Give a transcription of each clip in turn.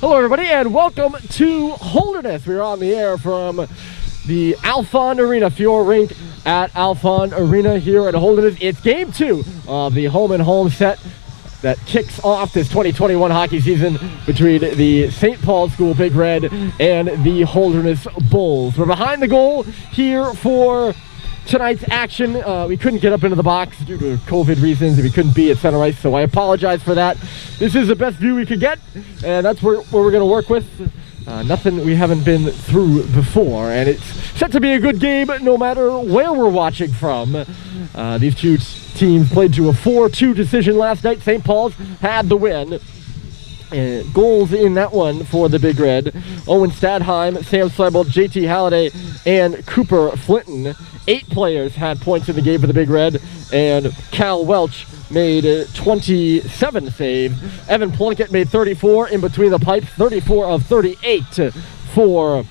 Hello, everybody, and welcome to Holderness. We're on the air from the Alfond Arena, Fiore Rink at Alfond Arena here at Holderness. It's Game 2 of the home-and-home set that kicks off this 2021 hockey season between the St. Paul School Big Red and the Holderness Bulls. We're behind the goal here for tonight's action. We couldn't get up into the box due to COVID reasons, and we couldn't be at center ice, so I apologize for that. This is the best view we could get, and that's where we're going to work with. Nothing we haven't been through before, and it's set to be a good game no matter where we're watching from. These two teams played to a 4-2 decision last night. St. Paul's had the win. Goals in that one for the Big Red: Owen Stadheim, Sam Seibold, JT Halliday, and Cooper Flinton. 8 players had points in the game for the Big Red, and Cal Welch made 27 saves. Evan Plunkett made 34 in between the pipes, 34 of 38 for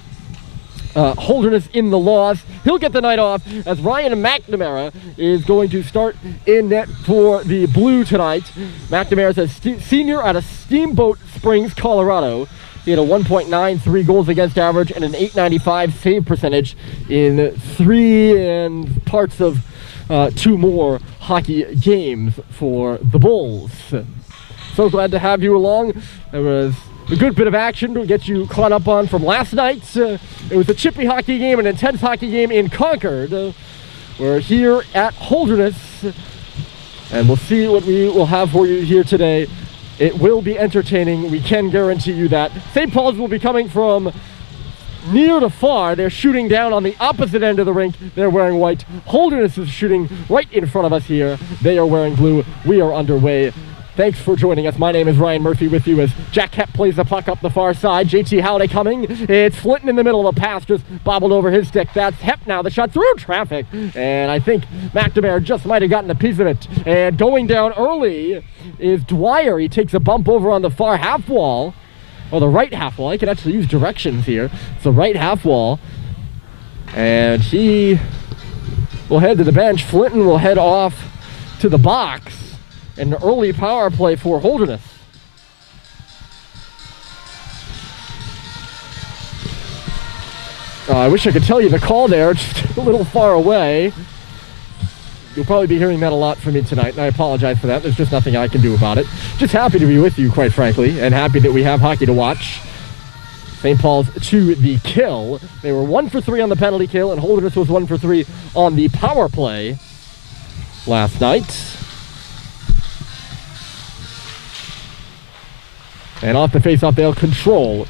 Holderness in the loss. He'll get the night off as Ryan McNamara is going to start in net for the Blue tonight. McNamara is a senior out of Steamboat Springs, Colorado. He had a 1.93 goals against average and an .895 save percentage in 3 and parts of 2 more hockey games for the Bulls. So glad to have you along. There was a good bit of action to get you caught up on from last night. It was a chippy hockey game, an intense hockey game in Concrd. We're here at Holderness, and we'll see what we will have for you here today. It will be entertaining, we can guarantee you that. St. Paul's will be coming from near to far. They're shooting down on the opposite end of the rink. They're wearing white. Holderness is shooting right in front of us here. They are wearing blue. We are underway. Thanks for joining us. My name is Ryan Murphy with you as Jack Hepp plays the puck up the far side. JT Halliday coming. It's Flinton in the middle of the pass, just bobbled over his stick. That's Hepp now. The shot through traffic. And I think McNamara just might have gotten a piece of it. And going down early is Dwyer. He takes a bump over on the far half wall. Or the right half wall. I can actually use directions here. It's the right half wall. And he will head to the bench. Flinton will head off to the box. An early power play for Holderness. I wish I could tell you the call there. It's just a little far away. You'll probably be hearing that a lot from me tonight, and I apologize for that. There's just nothing I can do about it. Just happy to be with you, quite frankly, and happy that we have hockey to watch. St. Paul's to the kill. They were 1 for 3 on the penalty kill, and Holderness was 1 for 3 on the power play last night. And off the face-off, they'll control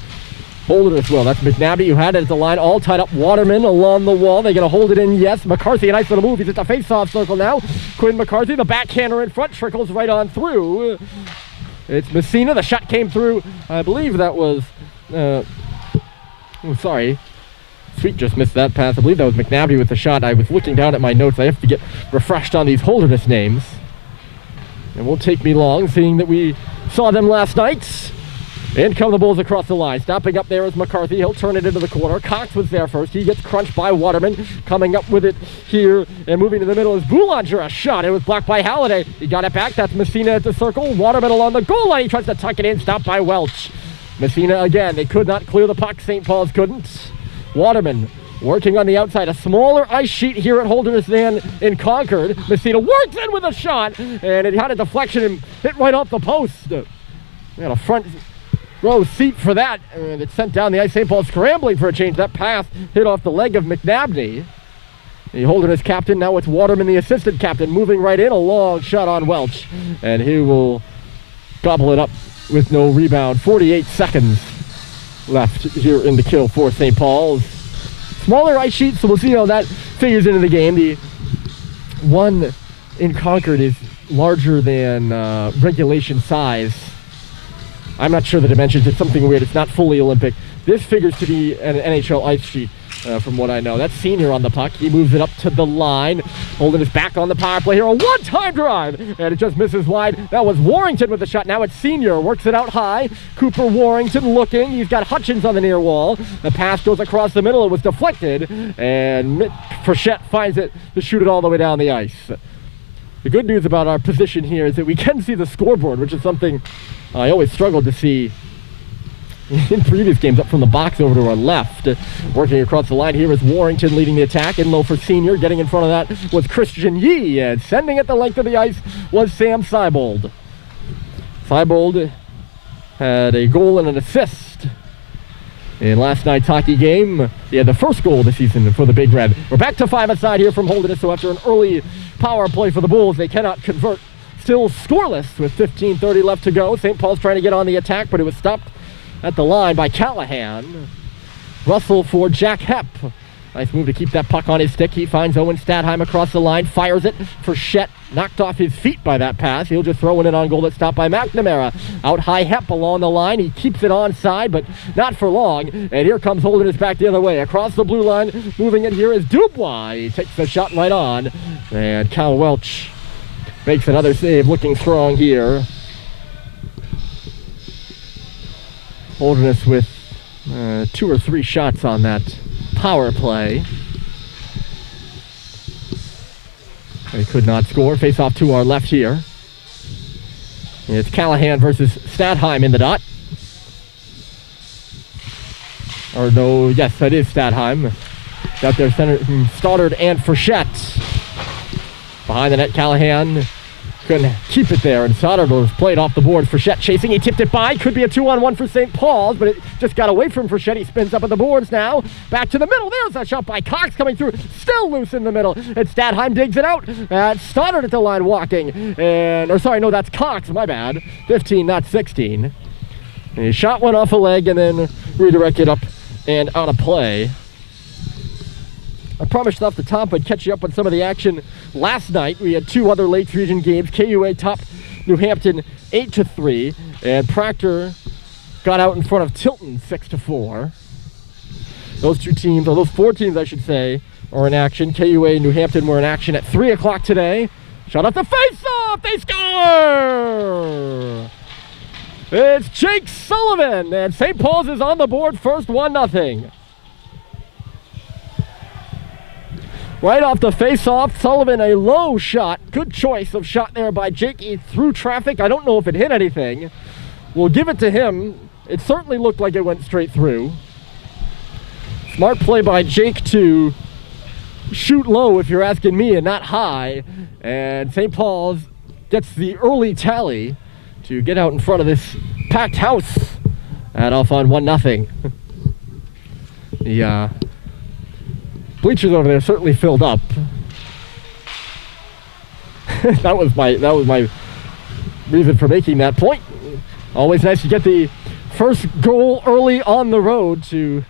Holderness will. That's McNabb who had it at the line, all tied up. Waterman along the wall. They're going to hold it in. Yes, McCarthy, a nice little move. He's at the face-off circle now. Quinn McCarthy, the backhander in front, trickles right on through. It's Messina. The shot came through. I believe that was... sorry. Sweet just missed that pass. I believe that was McNabb with the shot. I was looking down at my notes. I have to get refreshed on these Holderness names. It won't take me long, seeing that we saw them last night. In come the Bulls across the line. Stopping up there is McCarthy. He'll turn it into the corner. Cox was there first. He gets crunched by Waterman. Coming up with it here and moving to the middle is Boulanger. A shot. It was blocked by Halliday. He got it back. That's Messina at the circle. Waterman along the goal line. He tries to tuck it in. Stopped by Welch. Messina again. They could not clear the puck. St. Paul's couldn't. Waterman working on the outside. A smaller ice sheet here at Holderness than in Concrd. Messina works in with a shot. And it had a deflection and hit right off the post. We had a front row seat for that, and it's sent down the ice. St. Paul scrambling for a change. That pass hit off the leg of McNabney. The Holderness captain, now it's Waterman, the assistant captain, moving right in. A long shot on Welch, and he will gobble it up with no rebound. 48 seconds left here in the kill for St. Paul's. Smaller ice sheet, so we'll see how that figures into the game. The one in Concrd is larger than regulation size. I'm not sure the dimensions. It's something weird. It's not fully Olympic. This figures to be an NHL ice sheet, from what I know. That's Senior on the puck. He moves it up to the line. Holding back on the power play here. A one-time drive, and it just misses wide. That was Warrington with the shot. Now it's Senior. Works it out high. Cooper Warrington looking. He's got Hutchins on the near wall. The pass goes across the middle. It was deflected, and Mick Frechette finds it to shoot it all the way down the ice. The good news about our position here is that we can see the scoreboard, which is something I always struggled to see in previous games up from the box over to our left. Working across the line here is Warrington leading the attack. In low for Senior. Getting in front of that was Christian Yee. And sending it the length of the ice was Sam Seibold. Seibold had a goal and an assist in last night's hockey game. He had the first goal of the season for the Big Red. We're back to 5-a-side here from Holderness. So after an early power play for the Bulls, they cannot convert. Still scoreless with 15:30 left to go. St. Paul's trying to get on the attack, but it was stopped at the line by Callahan. Russell for Jack Hepp. Nice move to keep that puck on his stick. He finds Owen Stadheim across the line, fires it for Shet. Knocked off his feet by that pass. He'll just throw it in on goal. That's stopped by McNamara. Out high Hepp along the line. He keeps it onside, but not for long. And here comes Holderness back the other way. Across the blue line, moving it here is Dubois. He takes the shot right on. And Cal Welch makes another save, looking strong here. Holderness with 2 or 3 shots on that power play. They could not score. Face off to our left here. It's Callahan versus Stadheim in the dot. Or no, yes, that is Stadheim. Out there, center Stoddard and Frechette. Behind the net, Callahan couldn't keep it there, and Stoddard was played off the board. Frechette chasing, he tipped it by. Could be a 2-on-1 for St. Paul's, but it just got away from Frechette. He spins up at the boards now. Back to the middle. There's a shot by Cox coming through. Still loose in the middle. And Stadheim digs it out. Stoddard at the line walking. That's Cox. My bad. 15, not 16. And his shot went off a leg and then redirected up and out of play. I promised off the top I'd catch you up on some of the action last night. We had 2 other Lakes Region games. KUA topped New Hampton 8-3, and Proctor got out in front of Tilton 6-4. Those 2 teams, or those 4 teams I should say, are in action. KUA and New Hampton were in action at 3 o'clock today. Shot off the face-off! They score! It's Jake Sullivan, and St. Paul's is on the board first, 1-0. Right off the face-off, Sullivan, a low shot. Good choice of shot there by Jake. He threw traffic. I don't know if it hit anything. We'll give it to him. It certainly looked like it went straight through. Smart play by Jake to shoot low, if you're asking me, and not high. And St. Paul's gets the early tally to get out in front of this packed house at Alfond 1-0. The bleachers over there certainly filled up. that was my reason for making that point. Always nice to get the first goal early on the road to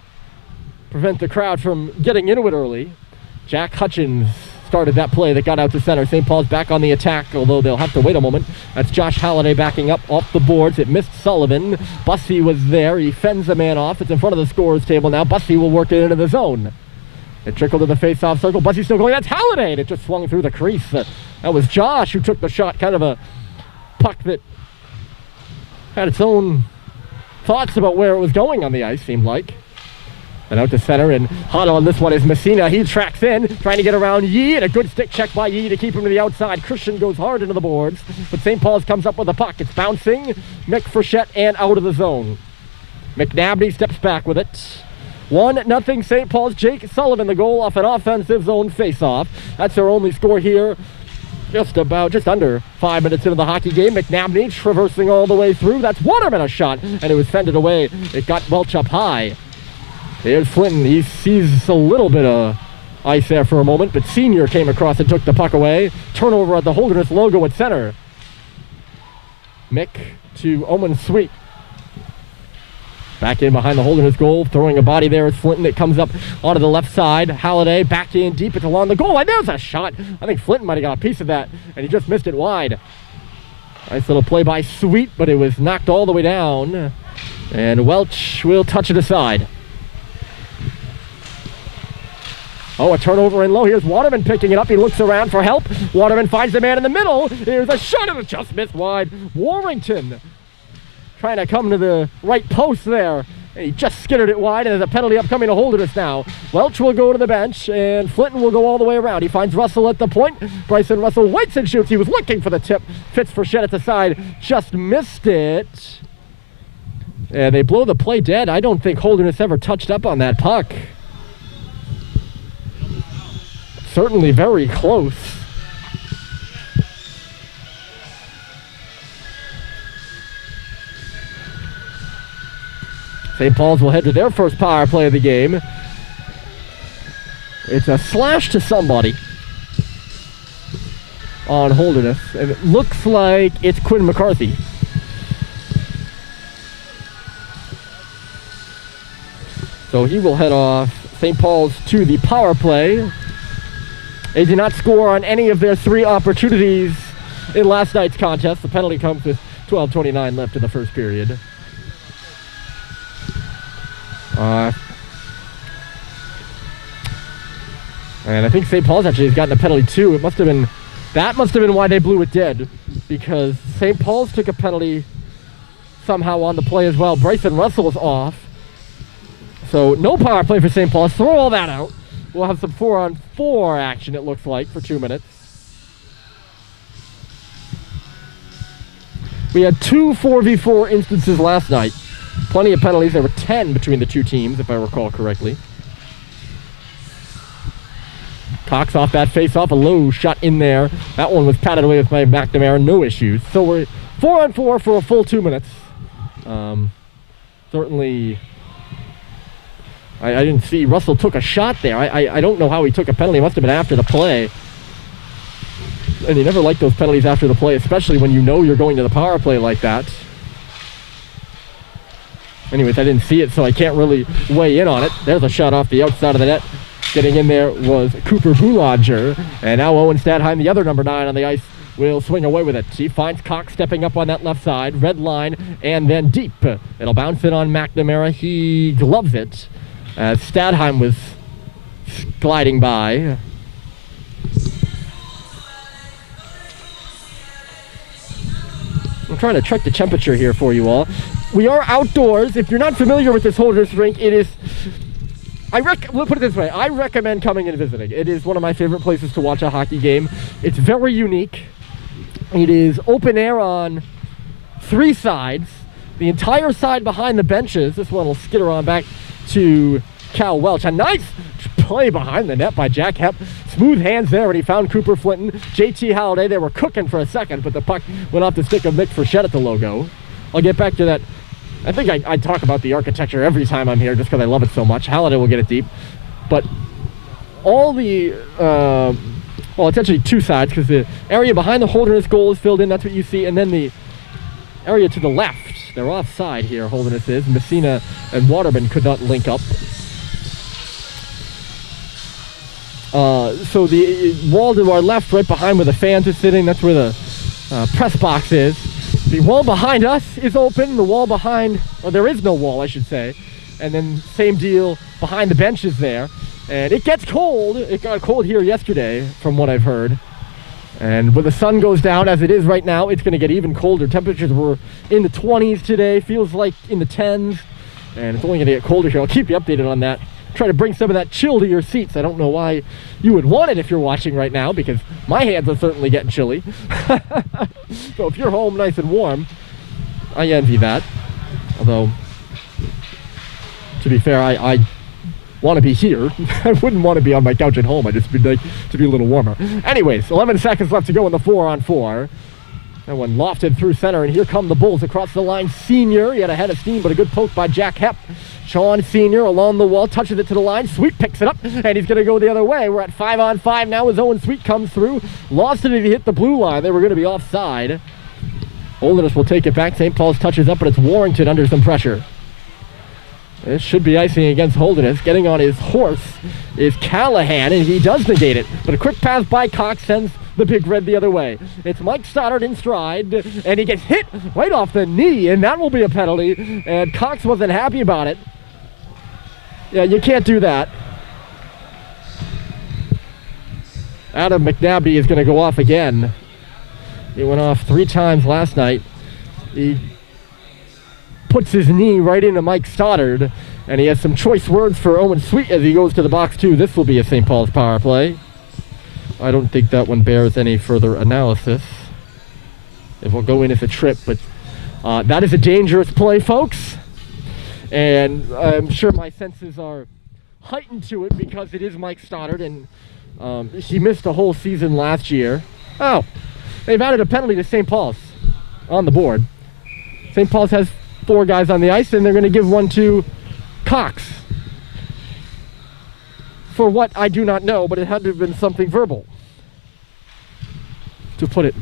prevent the crowd from getting into it early. Jack Hutchins started that play that got out to center. St. Paul's back on the attack, although they'll have to wait a moment. That's Josh Halliday backing up off the boards. It missed Sullivan. Bussey was there. He fends the man off. It's in front of the scorer's table now. Bussey will work it into the zone. It trickled to the face-off circle. Bussey's still going. That's Halliday. And it just swung through the crease. That was Josh who took the shot. Kind of a puck that had its own thoughts about where it was going on the ice, seemed like. And out to center, and hot on this one is Messina. He tracks in, trying to get around Yee, and a good stick check by Yee to keep him to the outside. Christian goes hard into the boards, but St. Paul's comes up with the puck. It's bouncing. Mick Frechette and out of the zone. McNabney steps back with it. 1-0 St. Paul's. Jake Sullivan, the goal off an offensive zone face-off. That's their only score here. Just under 5 minutes into the hockey game. McNabney traversing all the way through. That's Waterman a shot, and it was fended away. It got Welch up high. There's Flinton. He sees a little bit of ice there for a moment, but Senior came across and took the puck away. Turnover at the Holderness logo at center. Mick to Owen Sweet. Back in behind the Holderness goal, throwing a body there is Flinton. It comes up onto the left side. Halliday back in deep. It's along the goal line. There's a shot. I think Flinton might have got a piece of that, and he just missed it wide. Nice little play by Sweet, but it was knocked all the way down. And Welch will touch it aside. Oh, a turnover in low. Here's Waterman picking it up. He looks around for help. Waterman finds the man in the middle. Here's a shot, and it just missed wide. Warrington trying to come to the right post there. And he just skittered it wide, and there's a penalty upcoming to Holderness now. Welch will go to the bench, and Flinton will go all the way around. He finds Russell at the point. Bryson Russell waits and shoots. He was looking for the tip. Fits Frechette at the side. Just missed it. And they blow the play dead. I don't think Holderness ever touched up on that puck. Certainly very close. St. Paul's will head to their first power play of the game. It's a slash to somebody on Holderness, and it looks like it's Quinn McCarthy. So he will head off St. Paul's to the power play. They did not score on any of their 3 opportunities in last night's contest. The penalty comes with 12:29 left in the first period. And I think St. Paul's actually has gotten a penalty too. That must have been why they blew it dead, because St. Paul's took a penalty somehow on the play as well. Bryson Russell is off. So no power play for St. Paul's. Throw all that out. We'll have some 4-on-4 action, it looks like, for 2 minutes. We had 2 4v4 instances last night. Plenty of penalties. There were 10 between the two teams, if I recall correctly. Cox off that face-off, a low shot in there. That one was patted away with my McNamara, no issues. So we're 4-on-4 for a full 2 minutes. Certainly, I didn't see Russell took a shot there. I don't know how he took a penalty. It must have been after the play. And you never like those penalties after the play, especially when you know you're going to the power play like that. Anyways, I didn't see it, so I can't really weigh in on it. There's a shot off the outside of the net. Getting in there was Cooper Boulanger. And now Owen Stadheim, the other number 9 on the ice, will swing away with it. He finds Cox stepping up on that left side. Red line, and then deep. It'll bounce it on McNamara. He gloves it as Stadheim was gliding by. I'm trying to check the temperature here for you all. We are outdoors. If you're not familiar with this Holderness rink, it is... we'll put it this way. I recommend coming and visiting. It is one of my favorite places to watch a hockey game. It's very unique. It is open air on 3 sides. The entire side behind the benches. This one will skitter on back to Cal Welch. A nice play behind the net by Jack Hepp. Smooth hands there, and he found Cooper Flinton. JT Halliday, they were cooking for a second, but the puck went off the stick of Nick Frechette at the logo. I'll get back to that. I think I talk about the architecture every time I'm here just because I love it so much. Halliday will get it deep. But all the, well, it's actually 2 sides, because the area behind the Holderness goal is filled in. That's what you see. And then the area to the left, they're offside here, Holderness is. Messina and Waterman could not link up. So the wall to our left, right behind where the fans are sitting, that's where the press box is. The wall behind us is open. The wall behind, or there is no wall, I should say. And then same deal behind the benches there. And it gets cold. It got cold here yesterday, from what I've heard. And when the sun goes down, as it is right now, it's going to get even colder. Temperatures were in the 20s today. Feels like in the 10s. And it's only going to get colder here. I'll keep you updated on that. Try to bring some of that chill to your seats. I don't know why you would want it if you're watching right now, because my hands are certainly getting chilly. So if you're home nice and warm, I envy that. Although, to be fair, I want to be here. I wouldn't want to be on my couch at home. I'd just be like to be a little warmer. Anyways, 11 seconds left to go in the 4-on-4. That one lofted through center, and here come the Bulls across the line. Senior, he had a head of steam, but a good poke by Jack Hepp. Sean Senior along the wall, touches it to the line. Sweet picks it up, and he's going to go the other way. We're at 5-on-5 now as Owen Sweet comes through. Lost it if he hit the blue line. They were going to be offside. Holderness will take it back. St. Paul's touches up, but it's Warrington under some pressure. This should be icing against Holderness. Getting on his horse is Callahan, and he does negate it. But a quick pass by Cox sends the Big Red the other way. It's Mike Stoddard in stride, and he gets hit right off the knee, and that will be a penalty. And Cox wasn't happy about it. Yeah, you can't do that. Adam McNabb is going to go off again. He went off 3 times last night. He puts his knee right into Mike Stoddard, and he has some choice words for Owen Sweet as he goes to the box too. This will be a St. Paul's power play. I don't think that one bears any further analysis. It will go in as a trip, but that is a dangerous play, folks. and I'm sure my senses are heightened to it because it is Mike Stoddard, and he missed a whole season last year. Oh, they've added a penalty to St. Paul's on the board. St. Paul's has 4 guys on the ice, and they're going to give one to Cox. For what, I do not know, but it had to have been something verbal, to put it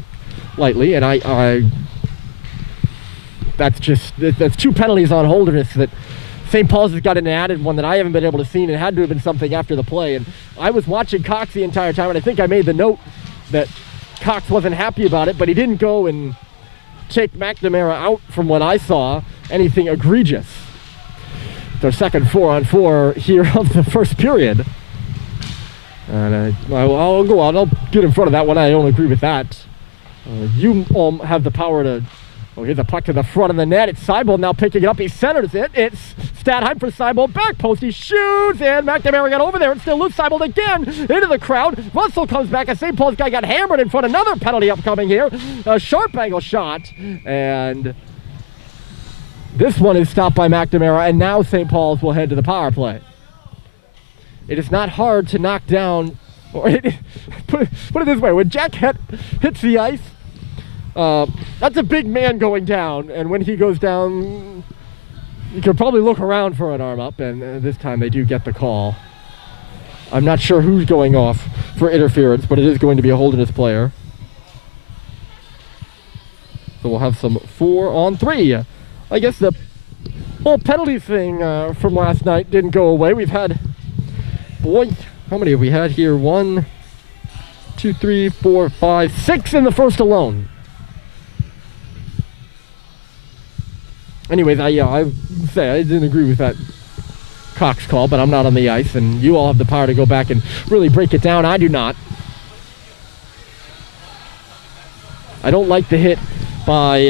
lightly. And that's 2 penalties on Holderness that St. Paul's has got an added one that I haven't been able to see, and it had to have been something after the play. And I was watching Cox the entire time, and I think I made the note that Cox wasn't happy about it, but he didn't go and take McNamara out, from what I saw, anything egregious. Their second 4-on-4 here of the first period. And I'll go on. I'll get in front of that one. I don't agree with that. You have the power to... Oh, here's a puck to the front of the net. It's Seibel now picking it up. He centers it. It's Stadheim for Seibel. Back post. He shoots, and McNamara got over there and still loose. Seibel again into the crowd. Russell comes back. A St. Paul's guy got hammered in front. Another penalty upcoming here. A sharp angle shot. And this one is stopped by McNamara, and now St. Paul's will head to the power play. It is not hard to knock down, or put it this way, when Jack hits the ice, that's a big man going down, and when he goes down, you can probably look around for an arm up, and this time they do get the call. I'm not sure who's going off for interference, but it is going to be a Holderness player. So we'll have some 4-on-3. I guess the whole penalty thing from last night didn't go away. We've had... Boy, how many have we had here? 1, 2, 3, 4, 5, 6 in the first alone. Anyways, I say I didn't agree with that Cox call, but I'm not on the ice, and you all have the power to go back and really break it down. I do not. I don't like the hit by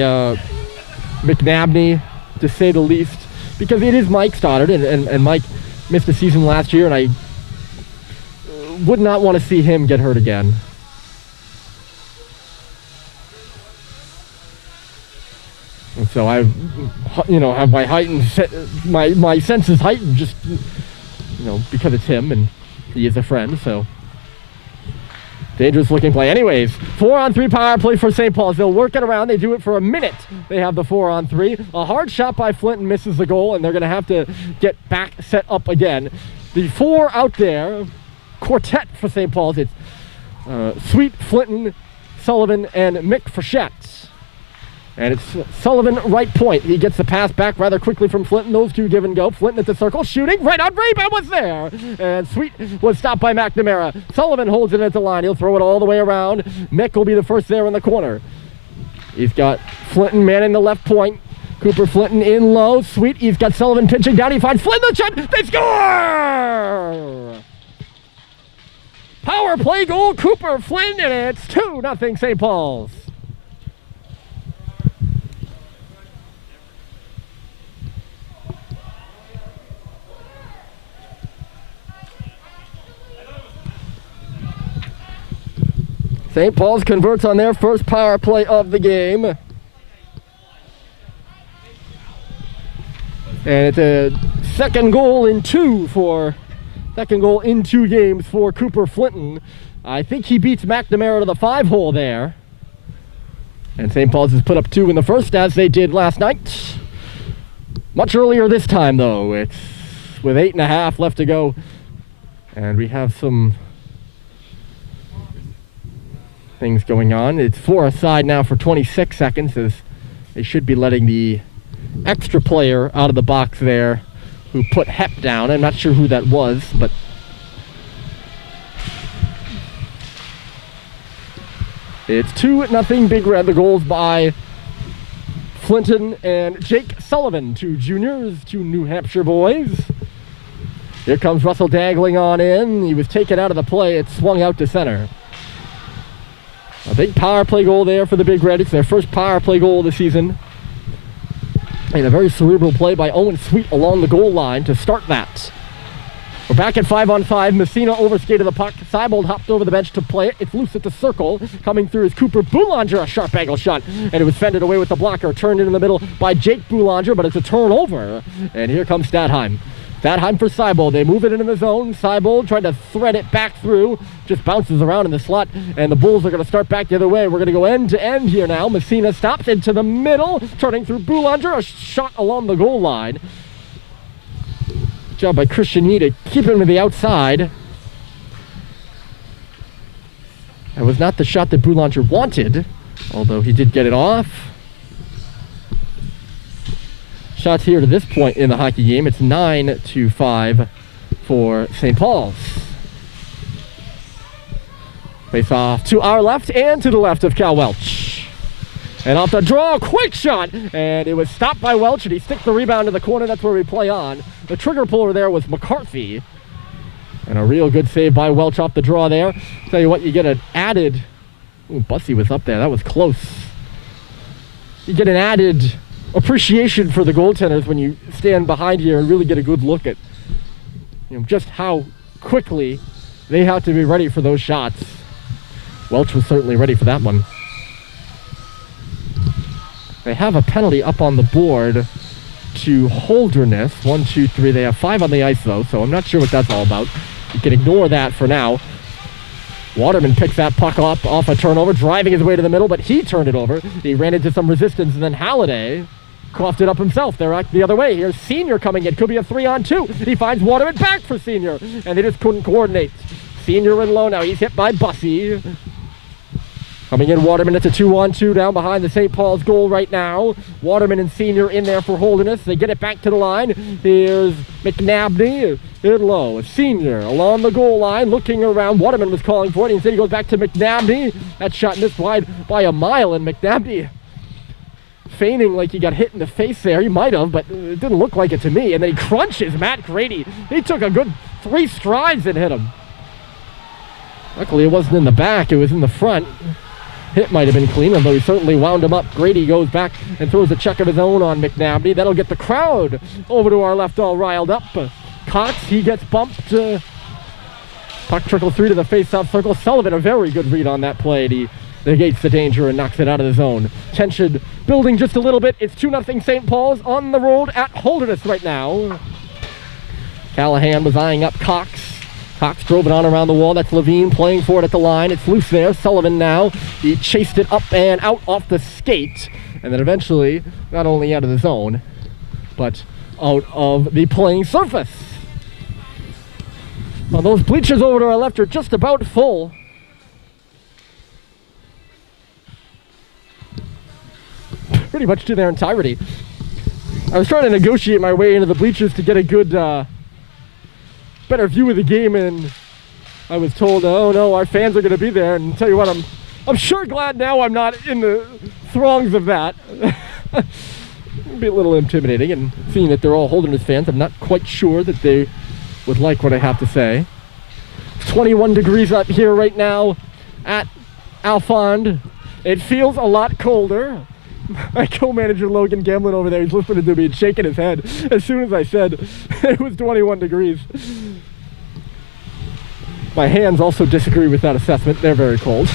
McNabney, to say the least, because it is Mike Stoddard, and Mike missed the season last year, and I would not want to see him get hurt again. And so I, have my heightened, my senses heightened just, because it's him and he is a friend. So dangerous looking play. Anyways, 4-on-3 power play for St. Paul's. They'll work it around. They do it for a minute. They have the 4-on-3. A hard shot by Flinton misses the goal, and they're going to have to get back set up again. The 4 out there, quartet for St. Paul's. It's Sweet, Flinton, Sullivan, and Mick Frechette. And it's Sullivan right point. He gets the pass back rather quickly from Flinton. Those two give and go. Flinton at the circle, shooting. Right on, rebound was there. And Sweet was stopped by McNamara. Sullivan holds it at the line. He'll throw it all the way around. Mick will be the first there in the corner. He's got Flinton manning the left point. Cooper Flinton in low. Sweet, he's got Sullivan pitching down. He finds Flinton, the shot. They score! Power play goal, Cooper Flynn, and it's 2-0 St. Paul's. St. Paul's converts on their first power play of the game. And it's a second goal in 2 games for Cooper Flinton. I think he beats McNamara to the 5-hole there. And St. Paul's has put up 2 in the first, as they did last night. Much earlier this time, though. It's with 8.5 left to go. And we have some things going on. It's 4 aside now for 26 seconds, as they should be letting the extra player out of the box there who put Hep down. I'm not sure who that was, but it's 2-0 Big Red. The goals by Flinton and Jake Sullivan, 2 juniors, 2 New Hampshire boys. Here comes Russell dangling on in. He was taken out of the play. It swung out to center. A big power play goal there for the Big Red. It's their first power play goal of the season. And a very cerebral play by Owen Sweet along the goal line to start that. We're back at 5-on-5. Messina overskated the puck. Seibold hopped over the bench to play it. It's loose at the circle. Coming through is Cooper Boulanger, a sharp angle shot. And it was fended away with the blocker. Turned in the middle by Jake Boulanger, but it's a turnover. And here comes Stadheim. Stadheim for Seibold. They move it into the zone. Seibold tried to thread it back through. Just bounces around in the slot. And the Bulls are going to start back the other way. We're going to go end to end here now. Messina stops into the middle. Turning through Boulanger. A shot along the goal line. Job by Christian Yee to keep him to the outside. That was not the shot that Boulanger wanted, although he did get it off. Shots here to this point in the hockey game. It's 9-5 for St. Paul's. Face off to our left and to the left of Cal Welch. And off the draw, quick shot! And it was stopped by Welch, and he sticked the rebound in the corner. That's where we play on. The trigger puller there was McCarthy. And a real good save by Welch off the draw there. Tell you what, you get an added... Ooh, Bussey was up there. That was close. You get an added appreciation for the goaltenders when you stand behind here and really get a good look at, you know, just how quickly they have to be ready for those shots. Welch was certainly ready for that one. They have a penalty up on the board to Holderness. 1, 2, 3. They have 5 on the ice, though, so I'm not sure what that's all about. You can ignore that for now. Waterman picks that puck up off a turnover, driving his way to the middle, but he turned it over. He ran into some resistance, and then Halliday coughed it up himself. They're the other way. Here's Senior coming in. Could be a 3-on-2. He finds Waterman back for Senior, and they just couldn't coordinate. Senior in low now. He's hit by Bussey. Coming in, Waterman, it's a 2-on-2 down behind the St. Paul's goal right now. Waterman and Senior in there for Holderness. They get it back to the line. Here's McNabney in low. Senior along the goal line, looking around. Waterman was calling for it. Instead, he goes back to McNabney. That shot missed wide by a mile, and McNabney feigning like he got hit in the face there. He might have, but it didn't look like it to me. And then he crunches Matt Grady. He took a good 3 strides and hit him. Luckily, it wasn't in the back. It was in the front. Hit might have been clean, although he certainly wound him up. Grady goes back and throws a check of his own on McNabney. That'll get the crowd over to our left all riled up. Cox, he gets bumped. Puck trickles through to the face-off circle. Sullivan, a very good read on that play. He negates the danger and knocks it out of the zone. Tension building just a little bit. It's 2-0 St. Paul's on the road at Holderness right now. Callahan was eyeing up Cox. Cox drove it on around the wall. That's Levine playing for it at the line. It's loose there. Sullivan now. He chased it up and out off the skate. And then eventually, not only out of the zone, but out of the playing surface. Well, those bleachers over to our left are just about full. Pretty much to their entirety. I was trying to negotiate my way into the bleachers to get a good... better view of the game, and I was told, oh no, our fans are going to be there. And tell you what, I'm sure glad now I'm not in the throngs of that. It'd be a little intimidating, and seeing that they're all Holderness fans, I'm not quite sure that they would like what I have to say. 21 degrees up here right now at Alfond. It feels a lot colder. My co-manager Logan Gamlin over there, he's listening to me and shaking his head as soon as I said it was 21 degrees. My hands also disagree with that assessment. They're very cold.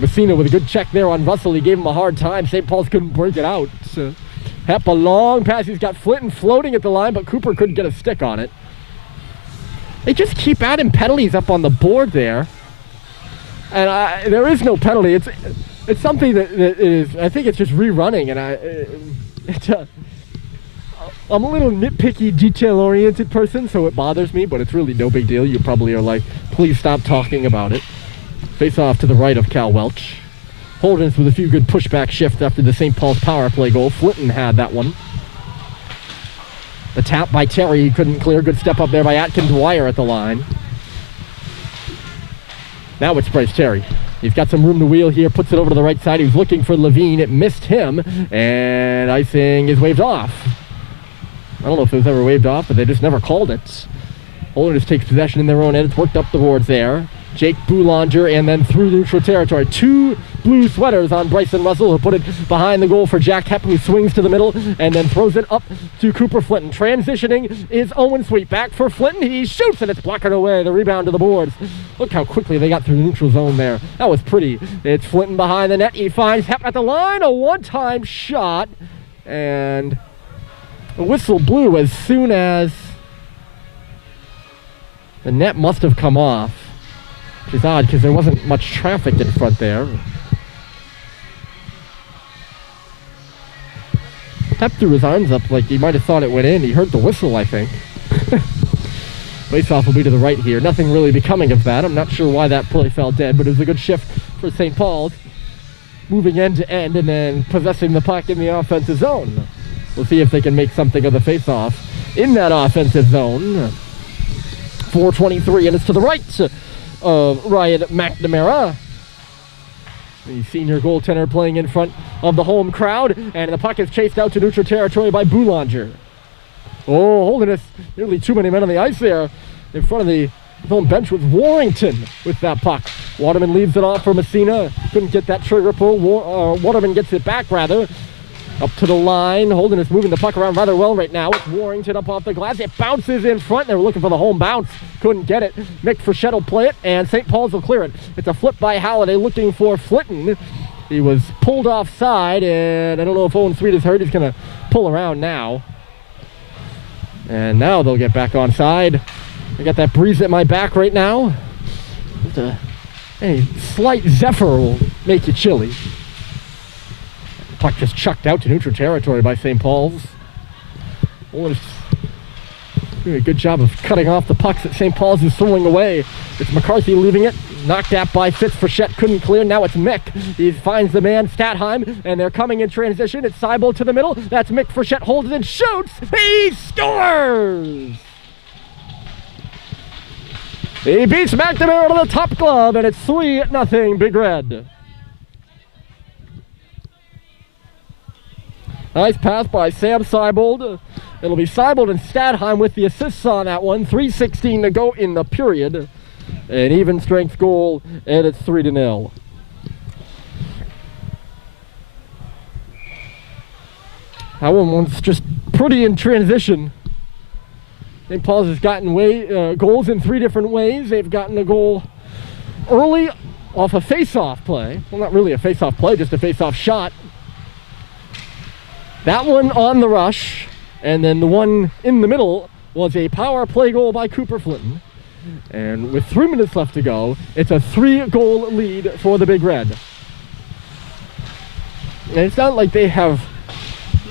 Messina with a good check there on Russell. He gave him a hard time. St. Paul's couldn't break it out. Hep a long pass. He's got Flinton floating at the line, but Cooper couldn't get a stick on it. They just keep adding penalties up on the board there. And there is no penalty. It's something that is, I think it's just rerunning, and I'm a little nitpicky, detail-oriented person, so it bothers me, but it's really no big deal. You probably are like, please stop talking about it. Face off to the right of Cal Welch. Holderness with a few good pushback shifts after the St. Paul's power play goal. Flinton had that one. The tap by Terry, he couldn't clear. Good step up there by Atkins Dwyer at the line. Now it's Bryce Terry. He's got some room to wheel here, puts it over to the right side. He was looking for Levine. It missed him, and icing is waved off. I don't know if it was ever waved off, but they just never called it. Holderness takes possession in their own end. It's worked up the boards there. Jake Boulanger, and then through neutral territory. 2 blue sweaters on Bryson Russell, who put it behind the goal for Jack Hepp, who swings to the middle and then throws it up to Cooper Flinton. Transitioning is Owen Sweet. Back for Flinton. He shoots, and it's blocked away. The rebound to the boards. Look how quickly they got through the neutral zone there. That was pretty. It's Flinton behind the net. He finds Hepp at the line. A one-time shot. And the whistle blew as soon as the net must have come off. Which is odd because there wasn't much traffic in front there. Hepp threw his arms up like he might have thought it went in. He heard the whistle, I think. Face-off will be to the right here. Nothing really becoming of that. I'm not sure why that play fell dead, but it was a good shift for St. Paul's. Moving end to end and then possessing the puck in the offensive zone. We'll see if they can make something of the face-off in that offensive zone. 4:23, and it's to the right of Ryan McNamara. The senior goaltender playing in front of the home crowd, and the puck is chased out to neutral territory by Boulanger. Oh, Holderness, nearly too many men on the ice there. In front of the home bench was Warrington with that puck. Waterman leaves it off for Messina. Couldn't get that trigger pull. Waterman gets it back, rather. Up to the line. Holderness moving the puck around rather well right now. It's Warrington up off the glass. It bounces in front. They were looking for the home bounce. Couldn't get it. Mick Frechette will play it, and St. Paul's will clear it. It's a flip by Halliday looking for Flinton. He was pulled offside, and I don't know if Owen Sweet is hurt. He's going to pull around now. And now they'll get back on side. I got that breeze at my back right now. A slight zephyr will make you chilly. Puck just chucked out to neutral territory by St. Paul's. Doing a good job of cutting off the pucks that St. Paul's is throwing away. It's McCarthy leaving it. Knocked at by Fitz. Frechette couldn't clear. Now it's Mick. He finds the man, Statheim, and they're coming in transition. It's Seibel to the middle. That's Mick. Frechette holds it and shoots. He scores! He beats McNamara to the top glove, and it's 3-0 Big Red. Nice pass by Sam Seibel. It'll be Seibel and Statheim with the assists on that one. 3:16 to go in the period. An even strength goal, and it's 3-0. That one was just pretty in transition. St. Paul's has gotten goals in 3 different ways. They've gotten a goal early off a face-off play. Well, not really a face-off play, just a face-off shot. That one on the rush, and then the one in the middle was a power play goal by Cooper Flinton. And with 3 minutes left to go, it's a 3-goal lead for the Big Red. And it's not like they have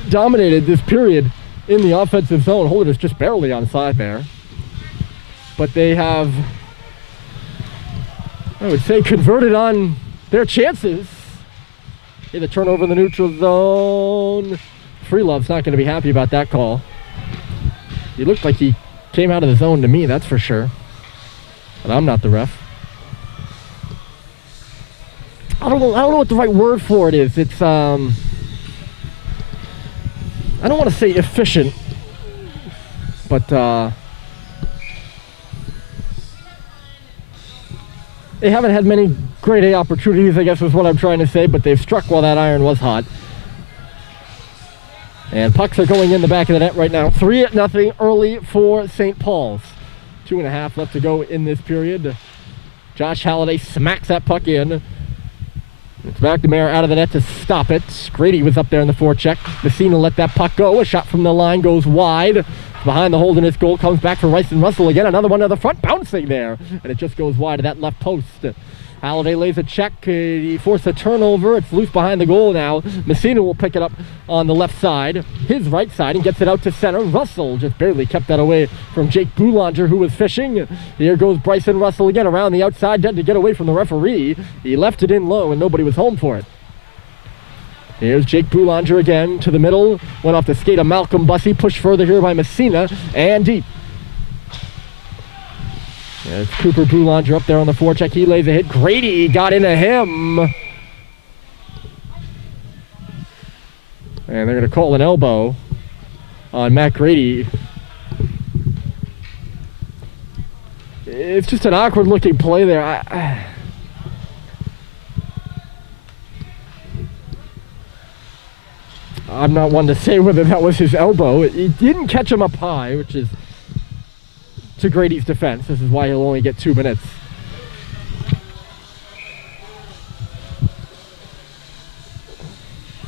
dominated this period in the offensive zone. Holderness just barely on side there. But they have, I would say, converted on their chances. Hey, the turnover in the neutral zone. Freelove's not going to be happy about that call. He looked like he came out of the zone to me, that's for sure. But I'm not the ref. I don't know what the right word for it is. It's I don't want to say efficient, but they haven't had many grade A opportunities, I guess is what I'm trying to say, but they've struck while that iron was hot. And pucks are going in the back of the net right now. 3-0 early for St. Paul's. 2.5 left to go in this period. Josh Halliday smacks that puck in. It's McNamara out of the net to stop it. Grady was up there in the forecheck. Messina let that puck go. A shot from the line goes wide. Behind the Holderness goal, comes back for Rice and Russell again. Another one to the front, bouncing there. And it just goes wide of that left post. Halliday lays a check. He forced a turnover. It's loose behind the goal now. Messina will pick it up on the left side, his right side, and gets it out to center. Russell just barely kept that away from Jake Boulanger, who was fishing. Here goes Bryson Russell again around the outside to get away from the referee. He left it in low, and nobody was home for it. Here's Jake Boulanger again to the middle. Went off the skate of Malcolm Bussey. Pushed further here by Messina, and deep. It's Cooper Boulanger up there on the forecheck. He lays a hit. Grady got into him. And they're going to call an elbow on Matt Grady. it's just an awkward looking play there. I'm not one to say whether that was his elbow. He didn't catch him up high, which is to Grady's defense. This is why he'll only get 2 minutes.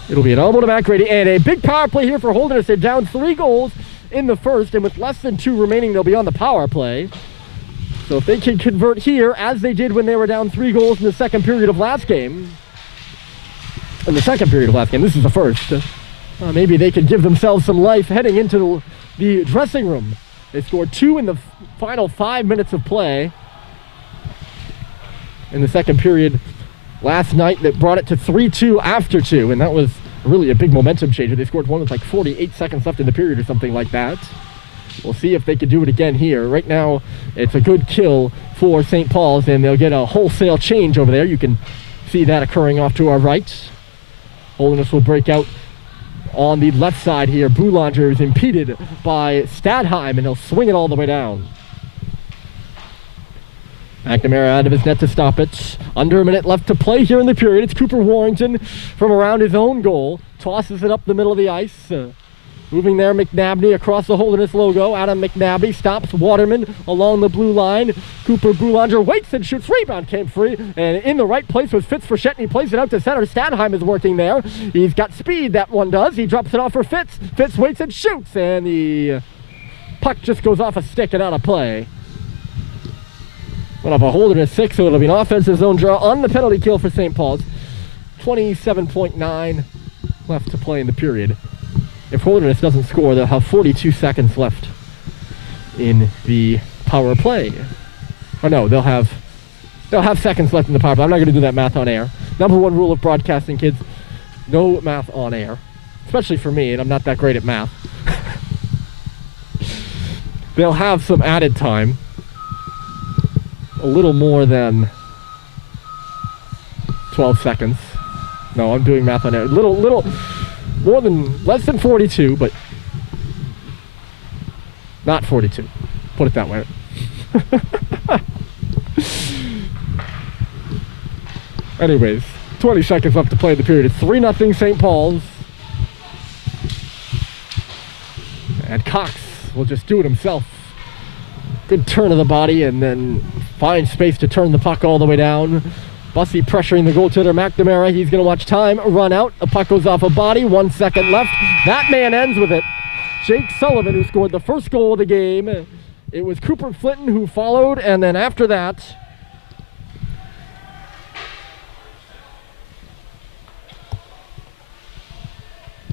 It'll be an elbow to Matt Grady, and a big power play here for Holderness. They're down 3 goals in the first, and with less than 2 remaining, they'll be on the power play. So if they can convert here, as they did when they were down 3 goals in the second period of last game, this is the first, maybe they could give themselves some life heading into the dressing room. They scored 2 in the final 5 minutes of play in the second period last night that brought it to 3-2 after 2, and that was really a big momentum changer. They scored one with like 48 seconds left in the period or something like that. We'll see if they can do it again here. Right now, it's a good kill for St. Paul's, and they'll get a wholesale change over there. You can see that occurring off to our right. Holderness will break out on the left side here. Boulanger is impeded by Stadheim, and he'll swing it all the way down. McNamara out of his net to stop it. Under a minute left to play here in the period. It's Cooper Warrington from around his own goal. Tosses it up the middle of the ice. Moving there, McNabney across the Holderness logo. Adam McNabney stops Waterman along the blue line. Cooper Boulanger waits and shoots. Rebound came free. And in the right place was Fitz Frechette, and he plays it out to center. Stadheim is working there. He's got speed, that one does. He drops it off for Fitz. Fitz waits and shoots. And the puck just goes off a stick and out of play. Went off a Holderness 6, so it'll be an offensive zone draw on the penalty kill for St. Paul's. 27.9 left to play in the period. If Holderness doesn't score, they'll have 42 seconds left in the power play. Or no, they'll have seconds left in the power play. I'm not going to do that math on air. Number 1 rule of broadcasting, kids: no math on air. Especially for me, and I'm not that great at math. They'll have some added time. A little more than 12 seconds. No, I'm doing math on air. Little more than, less than 42, but not 42. Put it that way. Anyways, 20 seconds left to play the period. It's 3-0 St. Paul's. And Cox will just do it himself. Good turn of the body, and then find space to turn the puck all the way down. Bussey pressuring the goaltender, McNamara. He's going to watch time run out. A puck goes off a body. 1 second left. That man ends with it. Jake Sullivan, who scored the first goal of the game. It was Cooper Flinton who followed, and then after that,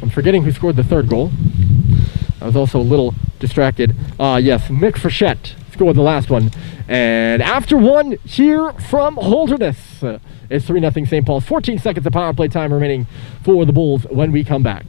I'm forgetting who scored the third goal. I was also a little distracted. Yes, Mick Frechette scored the last one. And after one here from Holderness, it's 3-0 St. Paul's. 14 seconds of power play time remaining for the Bulls when we come back.